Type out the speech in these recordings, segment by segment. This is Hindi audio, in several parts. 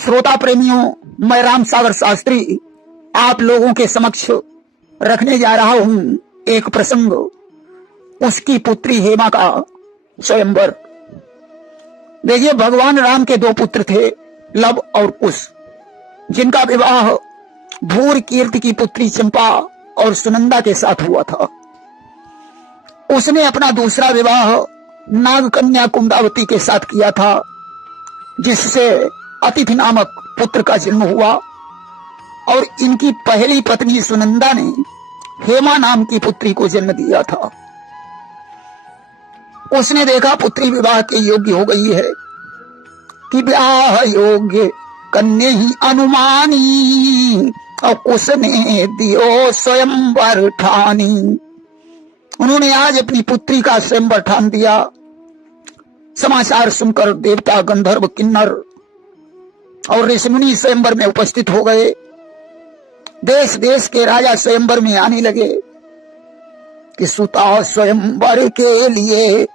श्रोता प्रेमियों, मैं राम सागर शास्त्री आप लोगों के समक्ष रखने जा रहा हूं एक प्रसंग, उसकी पुत्री हेमा का स्वयंवर। देखिए, भगवान राम के दो पुत्र थे, लव और कुश, जिनका विवाह भूर कीर्ति की पुत्री चंपा और सुनंदा के साथ हुआ था। उसने अपना दूसरा विवाह नागकन्या कुंदावती के साथ किया था, जिससे अतिथि नामक पुत्र का जन्म हुआ। और इनकी पहली पत्नी सुनंदा ने हेमा नाम की पुत्री को जन्म दिया था। उसने देखा पुत्री विवाह के योग्य हो गई है कि विवाह योग्य कन्या ही अनुमानी, और उसने दियो स्वयंवर ठानी। उन्होंने आज अपनी पुत्री का स्वयंवर ठान दिया। समाचार सुनकर देवता, गंधर्व, किन्नर और ऋषिमुनि स्वयंवर में उपस्थित हो गए। देश देश के राजा स्वयंवर में आने लगे कि सुता स्वयंवर के लिए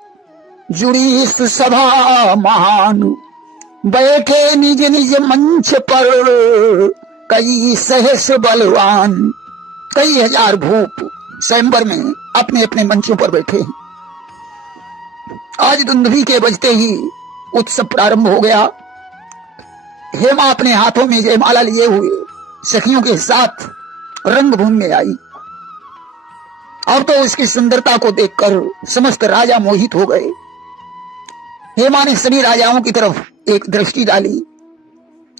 जुड़ी सुसभा महान, बैठे निज निज मंच पर कई सहस बलवान। कई हजार भूप स्वयंवर में अपने अपने मंचों पर बैठे हैं। आज दुंदुभी के बजते ही उत्सव प्रारंभ हो गया। हेमा अपने हाथों में जयमाला लिए हुए सखियों के साथ रंगभूमि में आई। अब तो उसकी सुंदरता को देखकर समस्त राजा मोहित हो गए। हेमा ने सभी राजाओं की तरफ एक दृष्टि डाली,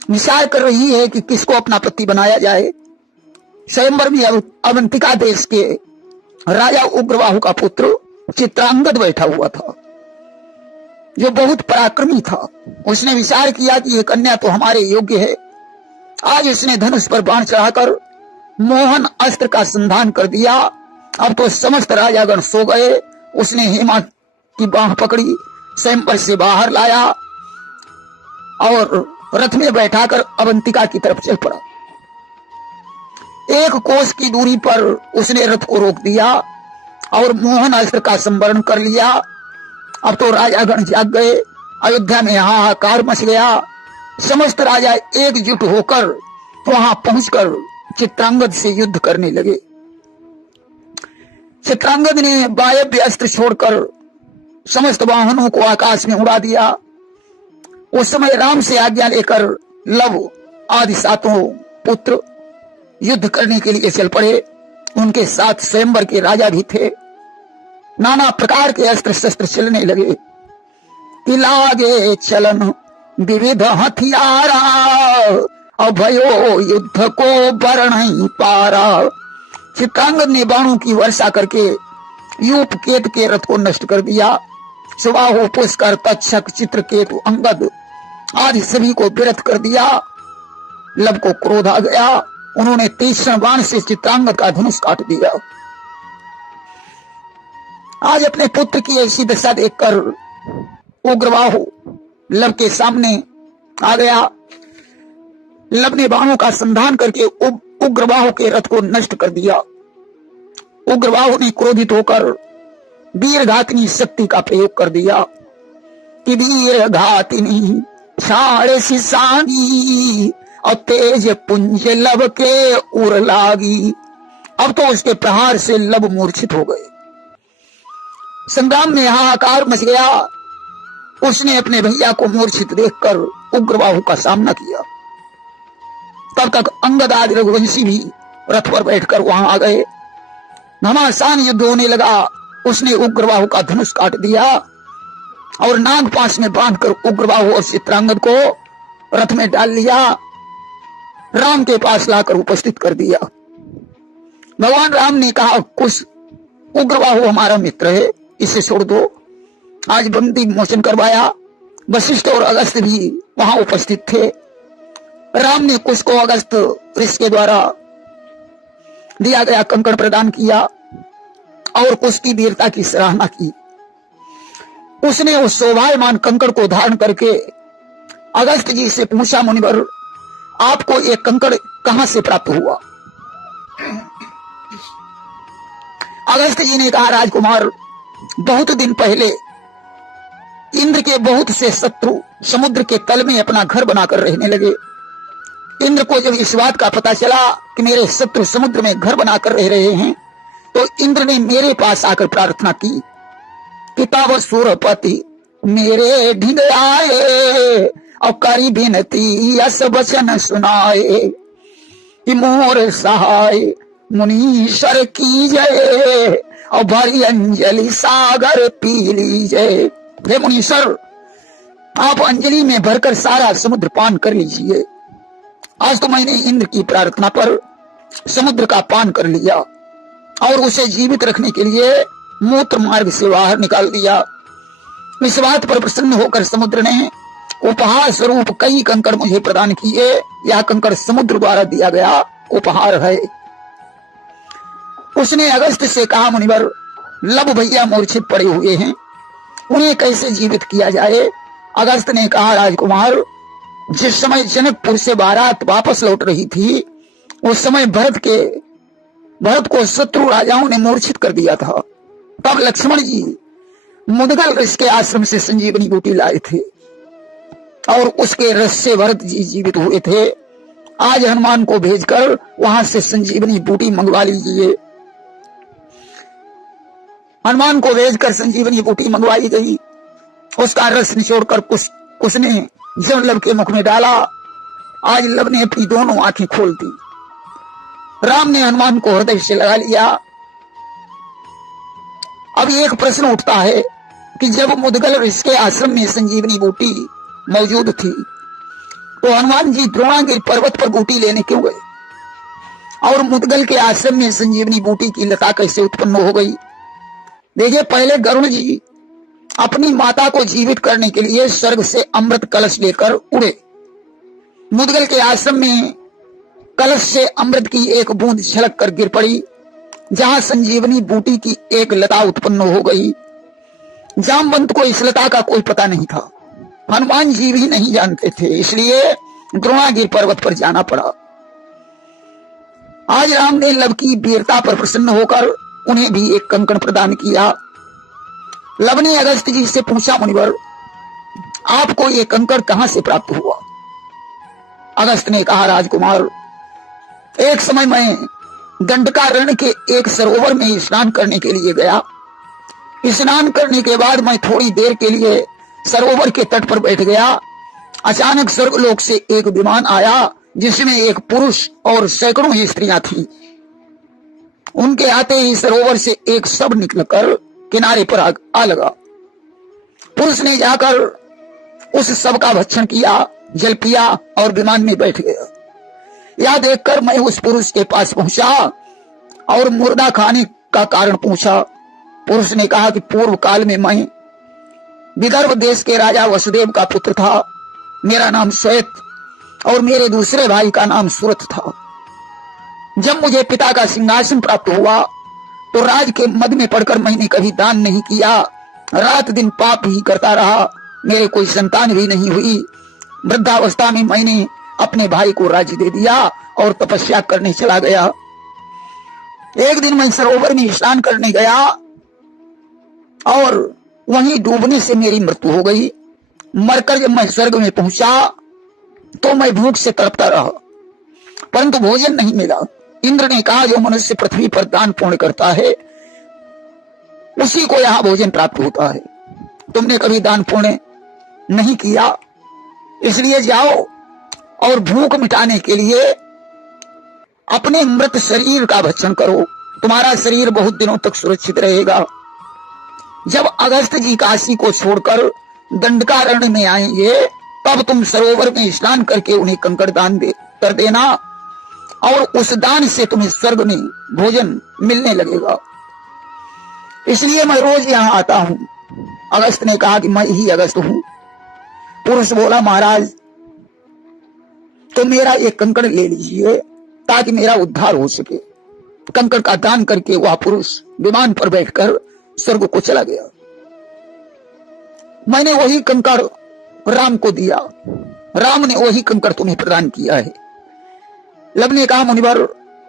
विचार कर रही है कि किसको अपना पति बनाया जाए। स्वयंवर में अवंतिका देश के राजा उग्रबाहु का पुत्र चित्रांगद बैठा हुआ था, जो बहुत पराक्रमी था। उसने विचार किया कि यह कन्या तो हमारे योग्य है। आज उसने धनुष पर बाण चढ़ाकर मोहन अस्त्र का संधान कर दिया। अब तो समस्त राजागण सो गए। उसने हेमा की बाह पकड़ी, स्वयंवर से बाहर लाया और रथ में बैठाकर अवंतिका की तरफ चल पड़ा। एक कोस की दूरी पर उसने रथ को रोक दिया और मोहन अस्त्र का संवरण कर लिया। अब तो राजागण जाग गए। अयोध्या में हाहाकार मच गया। समस्त राजा एकजुट होकर वहां पहुंचकर चित्रांगद से युद्ध करने लगे। चित्रांगद ने वायव्य अस्त्र छोड़कर समस्त वाहनों को आकाश में उड़ा दिया। उस समय राम से आज्ञा लेकर लव आदि सातों पुत्र युद्ध करने के लिए चल पड़े। उनके साथ स्वयंवर के राजा भी थे। नाना प्रकार के अस्त्र शस्त्र चलने लगे कि लागे चलन विविध हथियारा, और भयो युद्ध को बरण ही पारा। चित्रांगद ने बाणों की वर्षा करके यूप केतु के रथ को नष्ट कर दिया। सुबाहु, पुष्कर, तक्षक, चित्रकेतु, अंगद आदि सभी को विरथ कर दिया। लब को क्रोध आ गया। उन्होंने तीक्ष्ण बाण से चित्रांगद का धनुष काट दिया। आज अपने पुत्र की ऐसी दशा देखकर उग्रबाहु लब के सामने आ गया। लब ने बाणों का संधान करके उग्रबाहु के रथ को नष्ट कर दिया। उग्रबाहु ने क्रोधित होकर वीरघातिनी शक्ति का प्रयोग कर दिया कि वीरघातिनी साढ़े सिसानी, और तेज पुंज लब के उर लागी। अब तो उसके प्रहार से लब मूर्छित हो गए। संग्राम में हाहाकार मच गया। उसने अपने भैया को मूर्छित देखकर उग्रबाहु का सामना किया। तब तक अंगद आदि रघुवंशी भी रथ पर बैठकर वहां आ गए। घमासान युद्ध होने लगा। उसने उग्रबाहु का धनुष काट दिया और नागपाश में बांधकर उग्रबाहु और चित्रांगद को रथ में डाल लिया। राम के पास लाकर उपस्थित कर दिया। भगवान राम ने कहा, कुछ उग्रबाहु हमारा मित्र है, इसे छोड़ दो। आज बंदी मोचन करवाया। वशिष्ठ और अगस्त भी वहां उपस्थित थे। राम ने कुश को अगस्त ऋषि के द्वारा दिया गया कंकड़ प्रदान किया और कुश की वीरता की सराहना की। उसने उस शोभायमान कंकड़ को धारण करके अगस्त जी से पूछा, मुनिवर, आपको एक कंकड़ कहां से प्राप्त हुआ? अगस्त जी ने कहा, राजकुमार, बहुत दिन पहले इंद्र के बहुत से शत्रु समुद्र के तल में अपना घर बनाकर रहने लगे। इंद्र को जब इस बात का पता चला कि मेरे शत्रु समुद्र में घर बनाकर रह रहे हैं, तो इंद्र ने मेरे पास आकर प्रार्थना की, पिताव सूरपति मेरे ढिंड आए और करी बिनती यस वचन सुनाए कि मोर सहाय मुनीश्वर की जय और भरी अंजलि सागर पी लीजिए। हे मुनीश्वर, आप अंजलि में भरकर सारा समुद्र पान कर लीजिए। आज तो मैंने इंद्र की प्रार्थना पर समुद्र का पान कर लिया और उसे जीवित रखने के लिए मूत्र मार्ग से बाहर निकाल दिया। इस बात पर प्रसन्न होकर समुद्र ने उपहार स्वरूप कई कंकड़ मुझे प्रदान किए। यह कंकड़ समुद्र द्वारा दिया गया उपहार है। उसने अगस्त से कहा, मुनिवर, लब भैया मूर्छित पड़े हुए हैं, उन्हें कैसे जीवित किया जाए? अगस्त ने कहा, राजकुमार, जिस समय जनकपुर से बारात वापस लौट रही थी, उस समय भरत को शत्रु राजाओं ने मूर्छित कर दिया था। तब लक्ष्मण जी मुदगल ऋषि के आश्रम से संजीवनी बूटी लाए थे और उसके रस से भरत जी जीवित हुए थे। आज हनुमान को भेजकर वहां से संजीवनी बूटी मंगवा लीजिए। हनुमान को भेजकर संजीवनी बूटी मंगवाई गई। उसका रस निचोड़कर कुछ ने जब लब के मुख में डाला। आज लब ने अपनी दोनों आंखें खोल दी। राम ने हनुमान को हृदय से लगा लिया। अब एक प्रश्न उठता है कि जब मुदगल ऋषि के आश्रम में संजीवनी बूटी मौजूद थी, तो हनुमान जी द्रोणागिरि पर्वत पर बूटी लेने क्यों गए? और मुदगल के आश्रम में संजीवनी बूटी की लता कैसे उत्पन्न हो गई? देखिए, पहले गरुण जी अपनी माता को जीवित करने के लिए स्वर्ग से अमृत कलश लेकर उड़े। मुदगल के आश्रम में कलश से अमृत की एक बूंद छलक कर गिर पड़ी, जहां संजीवनी बूटी की एक लता उत्पन्न हो गई। जामवंत को इस लता का कोई पता नहीं था, हनुमान जी भी नहीं जानते थे, इसलिए द्रोणागिरि पर्वत पर जाना पड़ा। आज राम ने लब की वीरता पर प्रसन्न होकर उन्हें भी एक कंकण प्रदान किया। लब ने अगस्त जी से पूछा, मुनिवर, आपको ये कंकड़ कहां से प्राप्त हुआ? अगस्त ने कहा, राजकुमार, एक समय मैं दंडकारण्य के एक सरोवर में स्नान करने के लिए गया। स्नान करने के बाद मैं थोड़ी देर के लिए सरोवर के तट पर बैठ गया। अचानक स्वर्गलोक से एक विमान आया, जिसमें एक पुरुष और सैकड़ों स्त्रियां थीं। उनके आते ही सरोवर से एक शव निकलकर किनारे पर आ लगा। पुरुष ने जाकर उस शव का भक्षण किया, जल पिया और विमान में बैठ गया। यह देखकर मैं उस पुरुष के पास पहुंचा और मुर्दा खाने का कारण पूछा। पुरुष ने कहा कि पूर्व काल में मैं विदर्भ देश के राजा वसुदेव का पुत्र था। मेरा नाम श्वेत और मेरे दूसरे भाई का नाम सूरत था। जब मुझे पिता का सिंहासन प्राप्त हुआ, तो राज के मद में पड़कर मैंने कभी दान नहीं किया, रात दिन पाप ही करता रहा। मेरे कोई संतान भी नहीं हुई। वृद्धावस्था में मैंने अपने भाई को राज्य दे दिया और तपस्या करने चला गया। एक दिन मैं सरोवर में स्नान करने गया और वहीं डूबने से मेरी मृत्यु हो गई। मरकर जब मैं स्वर्ग में पहुंचा, तो मैं भूख से तड़पता रहा, परंतु भोजन नहीं मिला। इंद्र ने कहा, जो मनुष्य पृथ्वी पर दान पुण्य करता है, उसी को यहां भोजन प्राप्त होता है। तुमने कभी दान पुण्य नहीं किया, इसलिए जाओ और भूख मिटाने के लिए अपने मृत शरीर का भक्षण करो। तुम्हारा शरीर बहुत दिनों तक सुरक्षित रहेगा। जब अगस्त जी काशी को छोड़कर दंडकारण्य में आएंगे, तब तुम सरोवर में स्नान करके उन्हें कंकड़ दान कर देना और उस दान से तुम्हें स्वर्ग में भोजन मिलने लगेगा। इसलिए मैं रोज यहां आता हूं। अगस्त ने कहा कि मैं ही अगस्त हूं। पुरुष बोला, महाराज, तो मेरा एक कंकड़ ले लीजिए ताकि मेरा उद्धार हो सके। कंकड़ का दान करके वह पुरुष विमान पर बैठकर स्वर्ग को चला गया। मैंने वही कंकड़ राम को दिया। राम ने वही कंकड़ तुम्हें प्रदान किया है। लब ने कहा, मुनिवर,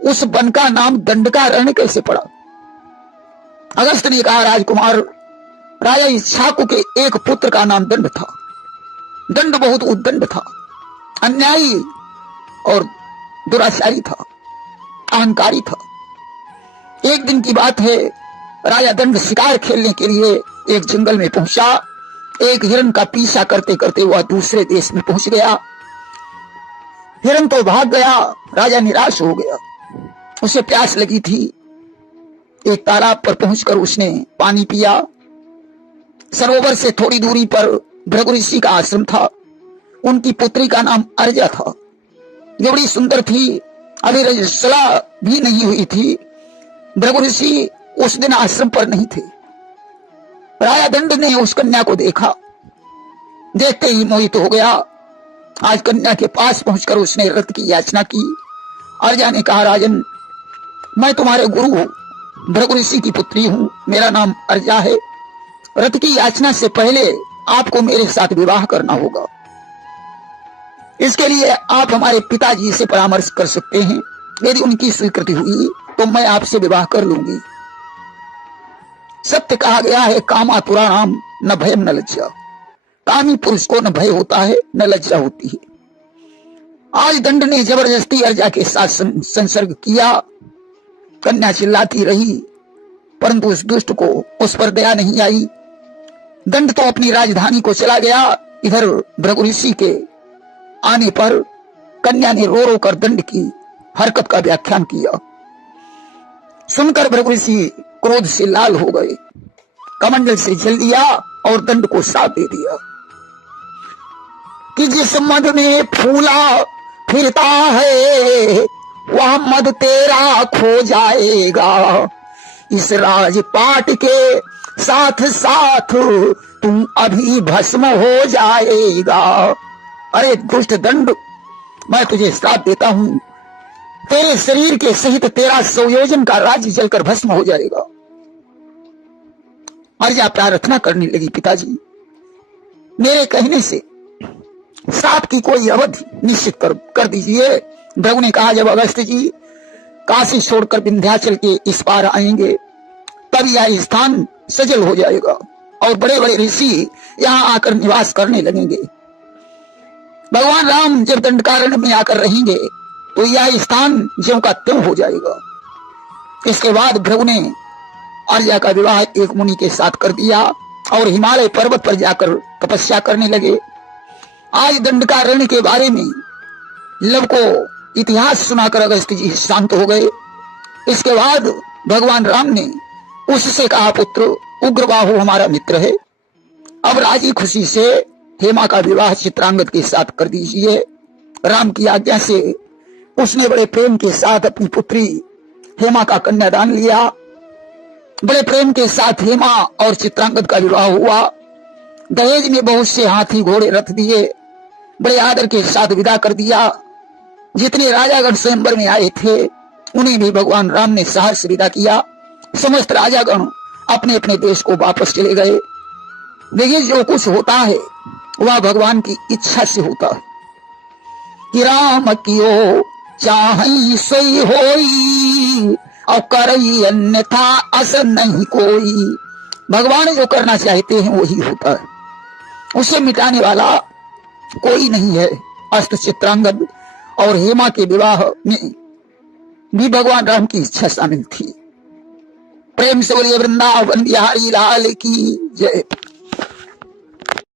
उस वन का नाम दंडकारण्य कैसे पड़ा? अगस्त ने कहा, राजकुमार, राजा इक्ष्वाकु के एक पुत्र का नाम दंड था। दंड बहुत उद्दंड था, अन्यायी और दुराचारी था, अहंकारी था। एक दिन की बात है, राजा दंड शिकार खेलने के लिए एक जंगल में पहुंचा। एक हिरण का पीछा करते करते वह दूसरे देश में पहुंच गया। हिरण तो भाग गया, राजा निराश हो गया। उसे प्यास लगी थी। एक तालाब पर पहुंचकर उसने पानी पिया। सरोवर से थोड़ी दूरी पर भृगु ऋषि का आश्रम था। उनकी पुत्री का नाम अर्जा था, जो बड़ी सुंदर थी। अभी रजस्वला भी नहीं हुई थी। भृगु ऋषि उस दिन आश्रम पर नहीं थे। राजा दंड ने उस कन्या को देखा, देखते ही मोहित हो गया। आज कन्या के पास पहुंचकर उसने रथ की याचना की। अर्जा ने कहा, राजन, मैं तुम्हारे गुरु हूं, भृगु ऋषि की पुत्री हूं, मेरा नाम अर्जा है। रथ की याचना से पहले आपको मेरे साथ विवाह करना होगा। इसके लिए आप हमारे पिताजी से परामर्श कर सकते हैं। यदि उनकी स्वीकृति हुई तो मैं आपसे विवाह कर लूंगी। सत्य कहा गया है, कामातुराणाम न भयम न लज्जा। कामी पुरुष को न भय होता है न लज्जा होती है। आज दंड ने जबरदस्ती अर्जा के साथ संसर्ग किया। कन्या चिल्लाती रही, परंतु उस दुष्ट को उस पर दया नहीं आई। दंड तो अपनी राजधानी को चला गया। इधर भृगु ऋषि के आने पर कन्या ने रो रो कर दंड की हरकत का व्याख्यान किया। सुनकर भृगु ऋषि क्रोध से लाल हो गए, कमंडल से जल दिया और दंड को श्राप दे दिया कि जिस मद में फूला फिरता है वह मद तेरा खो जाएगा। इस राजपाट के साथ साथ तुम अभी भस्म हो जाएगा। अरे दुष्ट दंड, मैं तुझे श्राप देता हूं, तेरे शरीर के सहित तेरा संयोजन का राज्य जलकर भस्म हो जाएगा। अर्जा प्रार्थना करने लगी, पिताजी, मेरे कहने से श्राप की कोई अवधि निश्चित कर दीजिए। भृगु ने कहा, जब अगस्त्य जी काशी छोड़कर विंध्याचल के इस पार आएंगे तब यह स्थान सजल हो जाएगा और बड़े बड़े ऋषि यहाँ आकर निवास करने लगेंगे। भगवान राम जब दंडकारण्य में आकर रहेंगे तो यह स्थान ज्यों का त्यों हो जाएगा। इसके बाद भृगु ने अर्जा का विवाह एक मुनि के साथ कर दिया और हिमालय पर्वत पर जाकर तपस्या करने लगे। आज दंडकारण्य के बारे में लव को इतिहास सुनाकर अगस्त्य जी शांत हो गए। इसके बाद भगवान राम ने उससे कहा, पुत्र, उग्रबाहु हमारा मित्र है, अब राजी खुशी से हेमा का विवाह चित्रांगद के साथ कर दीजिए। राम की आज्ञा से उसने बड़े प्रेम के साथ अपनी पुत्री हेमा का कन्यादान लिया। बड़े प्रेम के साथ हेमा और चित्रांगद का विवाह हुआ। दहेज में बहुत से हाथी घोड़े रथ दिए, बड़े आदर के साथ विदा कर दिया। जितने राजागण स्वयंवर में आए थे उन्हें भी भगवान राम ने सहर्ष विदा किया। समस्त राजागण अपने अपने देश को वापस चले गए। देखिए, जो कुछ होता है वह भगवान की इच्छा से होता है कि राम कियो चाहई सोई होई और करई अन्यथा अस नहीं कोई। भगवान जो करना चाहते हैं वही होता है, उसे मिटाने वाला कोई नहीं है। अस्त चित्रांगद और हेमा के विवाह में भी भगवान राम की इच्छा शामिल थी। प्रेम से बोलिए वृंदावन बिहारी लाल की जय।